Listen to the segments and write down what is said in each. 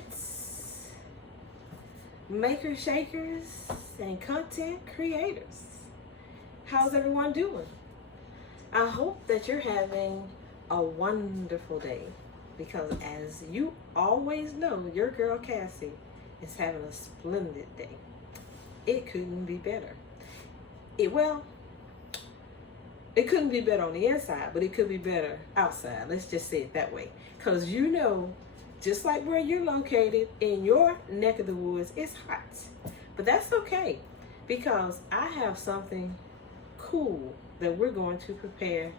events, maker shakers, and content creators. How's everyone doing? I hope that you're having a wonderful day, because as you always know, your girl Cassie is having a splendid day. It couldn't be better. It couldn't be better on the inside, but it could be better outside. Let's just say it that way. Because you know, just like where you're located in your neck of the woods, it's hot. But that's okay, because I have something cool that we're going to prepare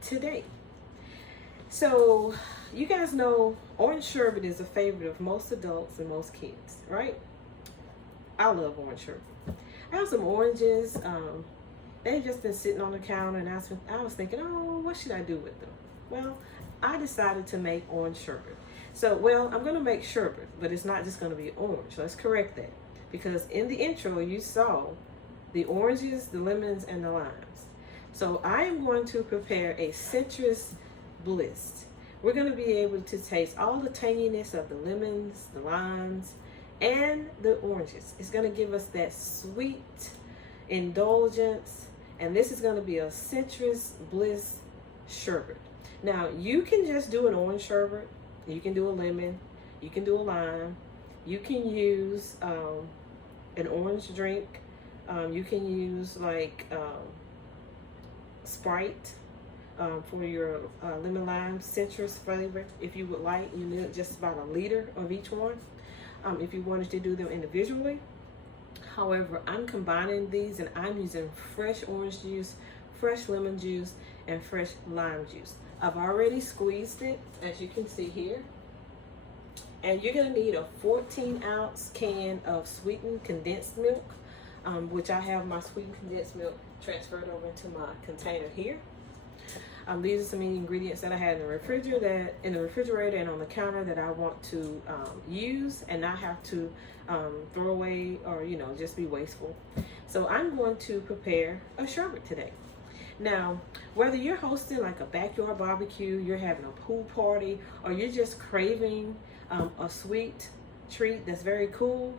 today. So, you guys know orange sherbet is a favorite of most adults and most kids, right? I love orange sherbet. I have some oranges. They've just been sitting on the counter, and I was thinking, oh, what should I do with them? Well, I decided to make orange sherbet. So, I'm going to make sherbet, but it's not just going to be orange. Let's correct that, because in the intro, you saw the oranges, the lemons, and the limes. So, I am going to prepare a citrus bliss. We're going to be able to taste all the tanginess of the lemons, the limes, and the oranges. It's going to give us that sweet indulgence, and this is going to be a citrus bliss sherbet. Now, you can just do an orange sherbet, you can do a lemon, you can do a lime, you can use an orange drink, you can use like Sprite for your lemon lime citrus flavor if you would like. You need just about a liter of each one if you wanted to do them individually. However, I'm combining these, and I'm using fresh orange juice, fresh lemon juice, and fresh lime juice. I've already squeezed it, as you can see here. And you're going to need a 14-ounce can of sweetened condensed milk, which I have my sweetened condensed milk transferred over into my container here. These are some ingredients that I had in the refrigerator and on the counter that I want to use and not have to throw away or just be wasteful. So I'm going to prepare a sherbet today. Now, whether you're hosting like a backyard barbecue, you're having a pool party, or you're just craving a sweet treat that's very cool,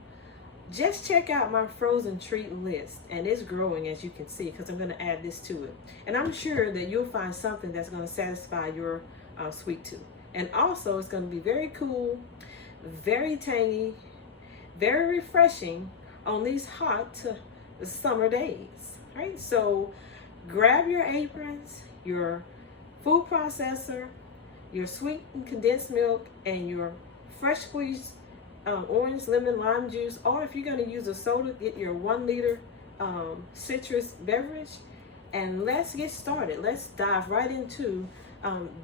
just check out my frozen treat list, and it's growing, as you can see, because I'm going to add this to it. And I'm sure that you'll find something that's going to satisfy your sweet tooth. And also, it's going to be very cool, very tangy, very refreshing on these hot summer days. Right? So grab your aprons, your food processor, your sweetened condensed milk, and your fresh squeezed orange, lemon, lime juice, or if you're going to use a soda, get your 1 liter citrus beverage, and let's get started. Let's dive right into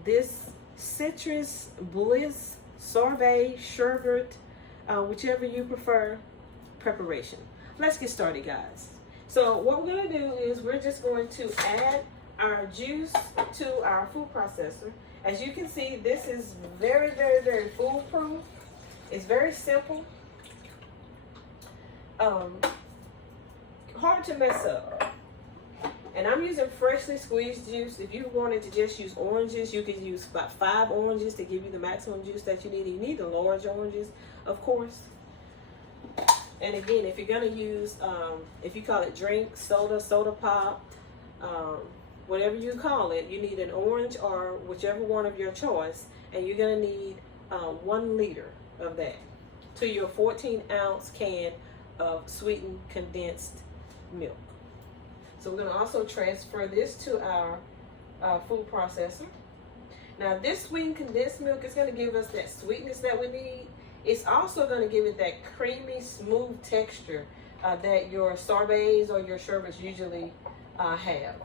this citrus bliss sorbet sherbet, whichever you prefer, preparation. Let's get started, guys. So what we're going to do is we're just going to add our juice to our food processor. As you can see, this is very, very, very foolproof. It's very simple, hard to mess up. And I'm using freshly squeezed juice. If you wanted to just use oranges, you could use about 5 oranges to give you the maximum juice that you need. You need the large oranges, of course. And again, if you're going to use, if you call it drink, soda pop, whatever you call it, you need an orange or whichever one of your choice. And you're going to need 1 liter of that to your 14-ounce can of sweetened condensed milk. So we're going to also transfer this to our food processor. Now, this sweetened condensed milk is going to give us that sweetness that we need. It's also going to give it that creamy, smooth texture that your sorbets or your sherbets usually have.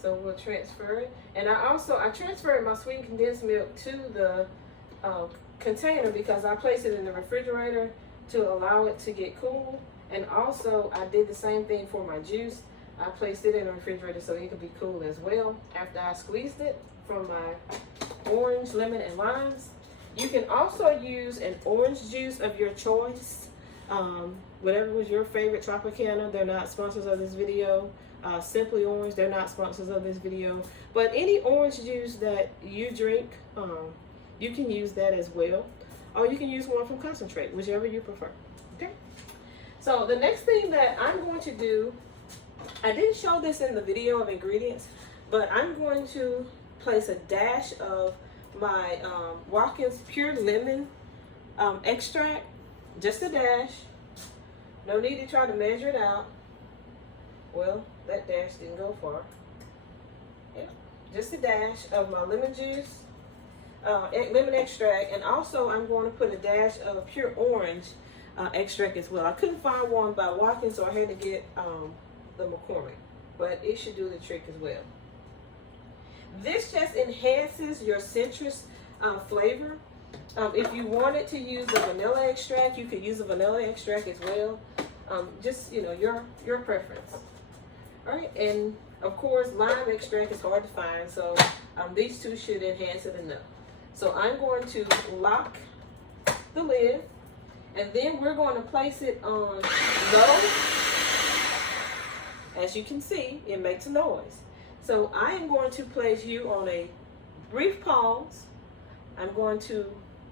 So we'll transfer it. And I transferred my sweetened condensed milk to the container because I placed it in the refrigerator to allow it to get cool. And also I did the same thing for my juice. I placed it in the refrigerator so it could be cool as well after I squeezed it from my orange, lemon, and limes. You can also use an orange juice of your choice, whatever was your favorite Tropicana. They're not sponsors of this video, Simply Orange. They're not sponsors of this video, but any orange juice that you drink, you can use that as well, or you can use one from concentrate, whichever you prefer. Okay. So the next thing that I'm going to do, I didn't show this in the video of ingredients, but I'm going to place a dash of my Watkins Pure Lemon extract, just a dash. No need to try to measure it out. Well, that dash didn't go far. Yeah, just a dash of my lemon juice, lemon extract, and also I'm going to put a dash of pure orange extract as well. I couldn't find one by Watkins, so I had to get the McCormick, but it should do the trick as well. This just enhances your citrus flavor. If you wanted to use a vanilla extract, you could use a vanilla extract as well. Just, you know, your preference. All right, and of course, lime extract is hard to find, so these two should enhance it enough. So I'm going to lock the lid, and then we're going to place it on low. As you can see, it makes a noise. So I am going to place you on a brief pause. I'm going to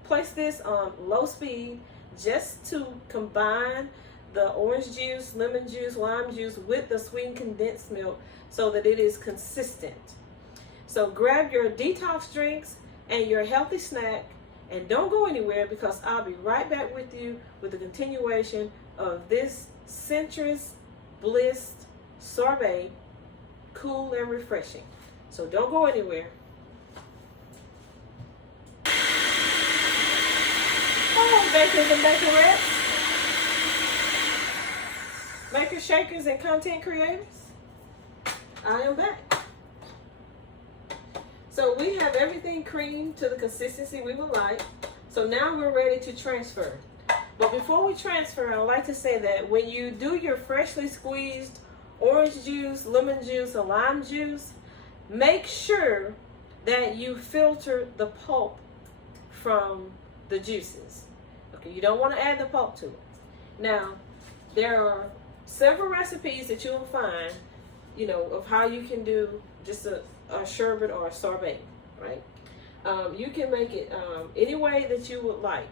place this on low speed just to combine the orange juice, lemon juice, lime juice with the sweetened condensed milk so that it is consistent. So grab your detox drinks and your healthy snack, and don't go anywhere, because I'll be right back with you with the continuation of this citrus Bliss Sorbet, cool and refreshing. So don't go anywhere. Hello, bakers and bakerettes, makers, shakers, and content creators. I am back. So we have everything creamed to the consistency we would like. So now we're ready to transfer. But before we transfer, I would like to say that when you do your freshly squeezed orange juice, lemon juice, or lime juice, make sure that you filter the pulp from the juices. Okay, you don't want to add the pulp to it. Now, there are several recipes that you'll find, you know, of how you can do just a sherbet or a sorbet, right? You can make it any way that you would like.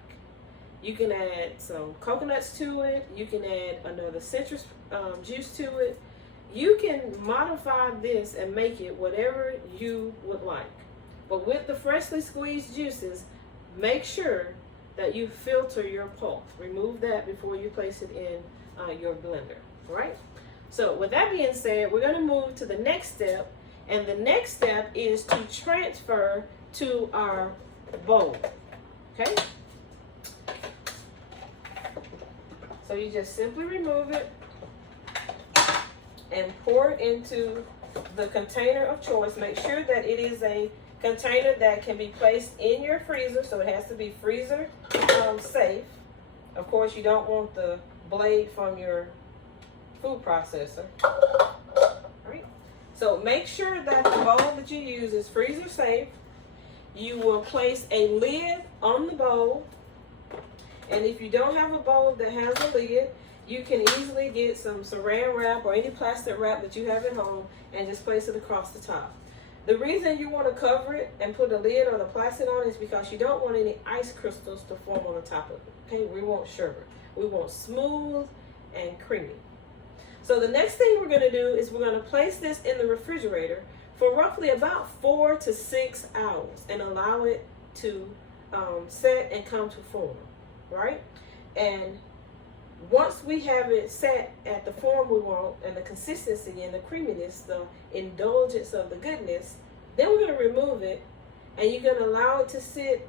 You can add some coconuts to it. You can add another citrus juice to it. You can modify this and make it whatever you would like. But with the freshly squeezed juices, make sure that you filter your pulp. Remove that before you place it in your blender, all right? So with that being said, we're going to move to the next step. And the next step is to transfer to our bowl, okay? So you just simply remove it and pour it into the container of choice. Make sure that it is a container that can be placed in your freezer, so it has to be freezer safe. Of course, you don't want the blade from your food processor. So make sure that the bowl that you use is freezer safe. You will place a lid on the bowl. And if you don't have a bowl that has a lid, you can easily get some saran wrap or any plastic wrap that you have at home and just place it across the top. The reason you want to cover it and put a lid or the plastic on is because you don't want any ice crystals to form on the top of it. Okay, we want sherbet. We want smooth and creamy. So the next thing we're going to do is we're going to place this in the refrigerator for roughly about 4 to 6 hours and allow it to set and come to form, right? And once we have it set at the form we want and the consistency and the creaminess, the indulgence of the goodness, then we're going to remove it, and you're going to allow it to sit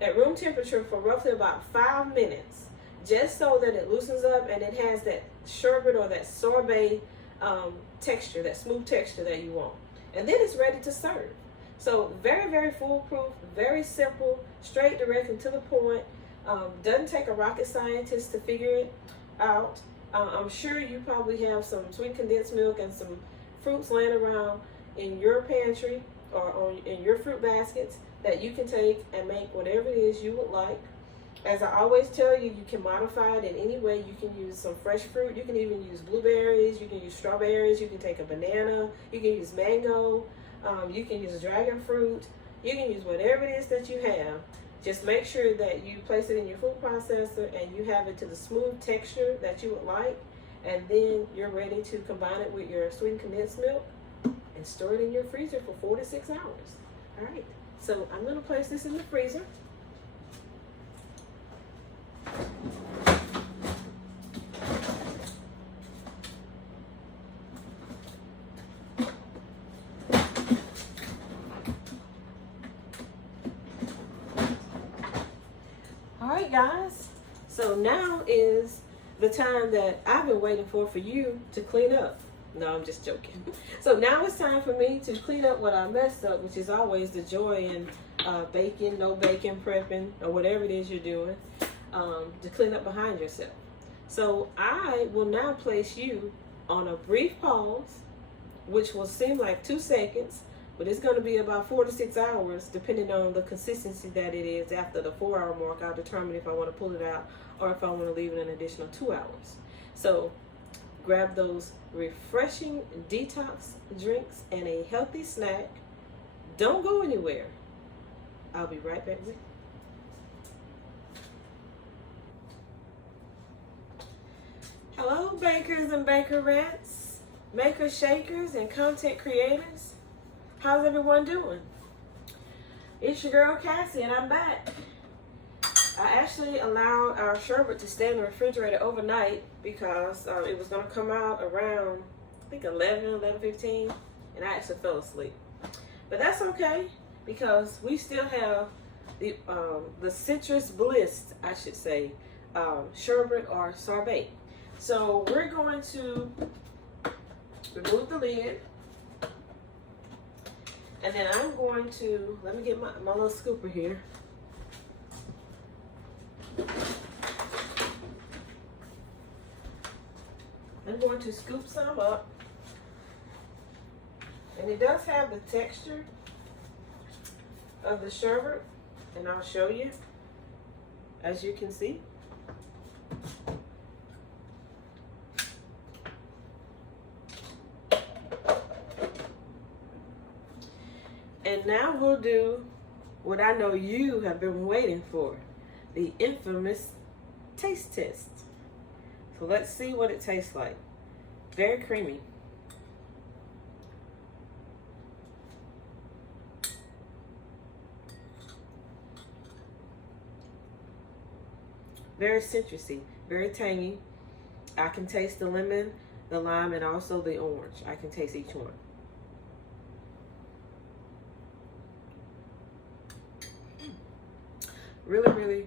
at room temperature for roughly about 5 minutes, just so that it loosens up and it has that sherbet or that sorbet texture, that smooth texture that you want. And then it's ready to serve. So very, very foolproof, very simple, straight, direct, and to the point. Doesn't take a rocket scientist to figure it out. I'm sure you probably have some sweet condensed milk and some fruits laying around in your pantry or in your fruit baskets that you can take and make whatever it is you would like. As I always tell you, you can modify it in any way. You can use some fresh fruit. You can even use blueberries. You can use strawberries. You can take a banana. You can use mango. You can use dragon fruit. You can use whatever it is that you have. Just make sure that you place it in your food processor and you have it to the smooth texture that you would like. And then you're ready to combine it with your sweetened condensed milk and store it in your freezer for 4 to 6 hours. All right, so I'm going to place this in the freezer. All right, guys, so now is the time that I've been waiting for you to clean up. No, I'm just joking. So now it's time for me to clean up what I messed up, which is always the joy in baking, no bacon prepping, or whatever it is you're doing, to clean up behind yourself. So I will now place you on a brief pause, which will seem like 2 seconds, but it's going to be about 4 to 6 hours, depending on the consistency that it is. After the 4-hour mark, I'll determine if I want to pull it out or if I want to leave it an additional 2 hours. So grab those refreshing detox drinks and a healthy snack. Don't go anywhere. I'll be right back with you. Hello, bakers and bakerettes, makers, shakers, and content creators. How's everyone doing? It's your girl Cassie, and I'm back. I actually allowed our sherbet to stay in the refrigerator overnight because it was going to come out around, I think 11:15, and I actually fell asleep. But that's okay because we still have the citrus bliss, I should say, sherbet or sorbet. So we're going to remove the lid. And then I'm going to, let me get my little scooper here. I'm going to scoop some up. And it does have the texture of the sherbet, and I'll show you, as you can see. And now we'll do what I know you have been waiting for, the infamous taste test. So let's see what it tastes like. Very creamy. Very citrusy, very tangy. I can taste the lemon, the lime, and also the orange. I can taste each one. Really, really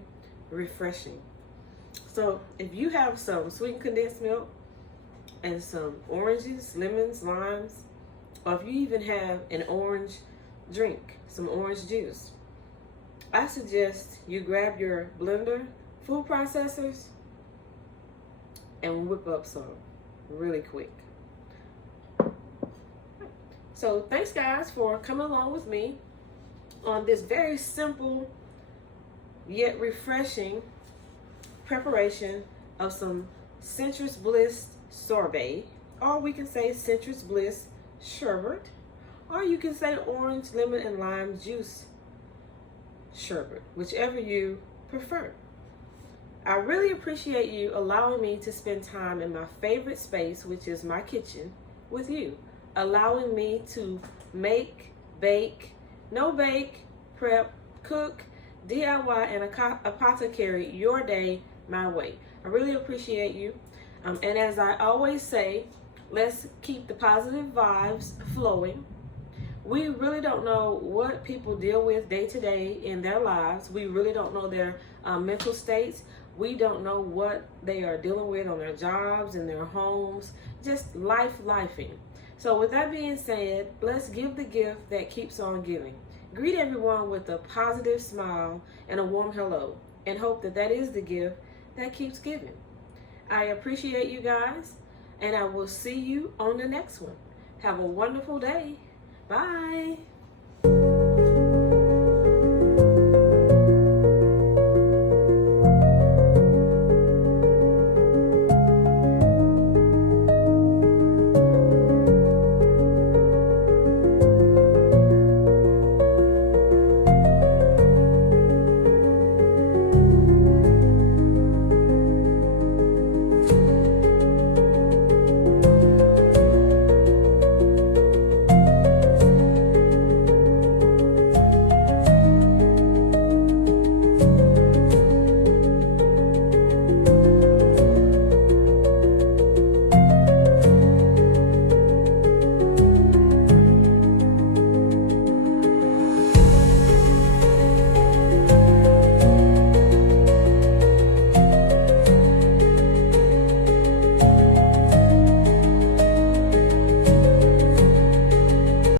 refreshing. So if you have some sweetened condensed milk and some oranges, lemons, limes, or if you even have an orange drink, some orange juice, I suggest you grab your blender, food processors, and whip up some really quick. So thanks guys for coming along with me on this very simple yet refreshing preparation of some citrus bliss sorbet, or we can say citrus bliss sherbet, or you can say orange, lemon, and lime juice sherbet, whichever you prefer. I really appreciate you allowing me to spend time in my favorite space, which is my kitchen, with you, allowing me to make, bake, no bake, prep, cook, DIY, and apothecary your day my way. I really appreciate you. And as I always say, let's keep the positive vibes flowing. We really don't know what people deal with day to day in their lives. We really don't know their mental states. We don't know what they are dealing with on their jobs, in their homes, just lifing. So with that being said, let's give the gift that keeps on giving. Greet everyone with a positive smile and a warm hello, and hope that that is the gift that keeps giving. I appreciate you guys, and I will see you on the next one. Have a wonderful day. Bye.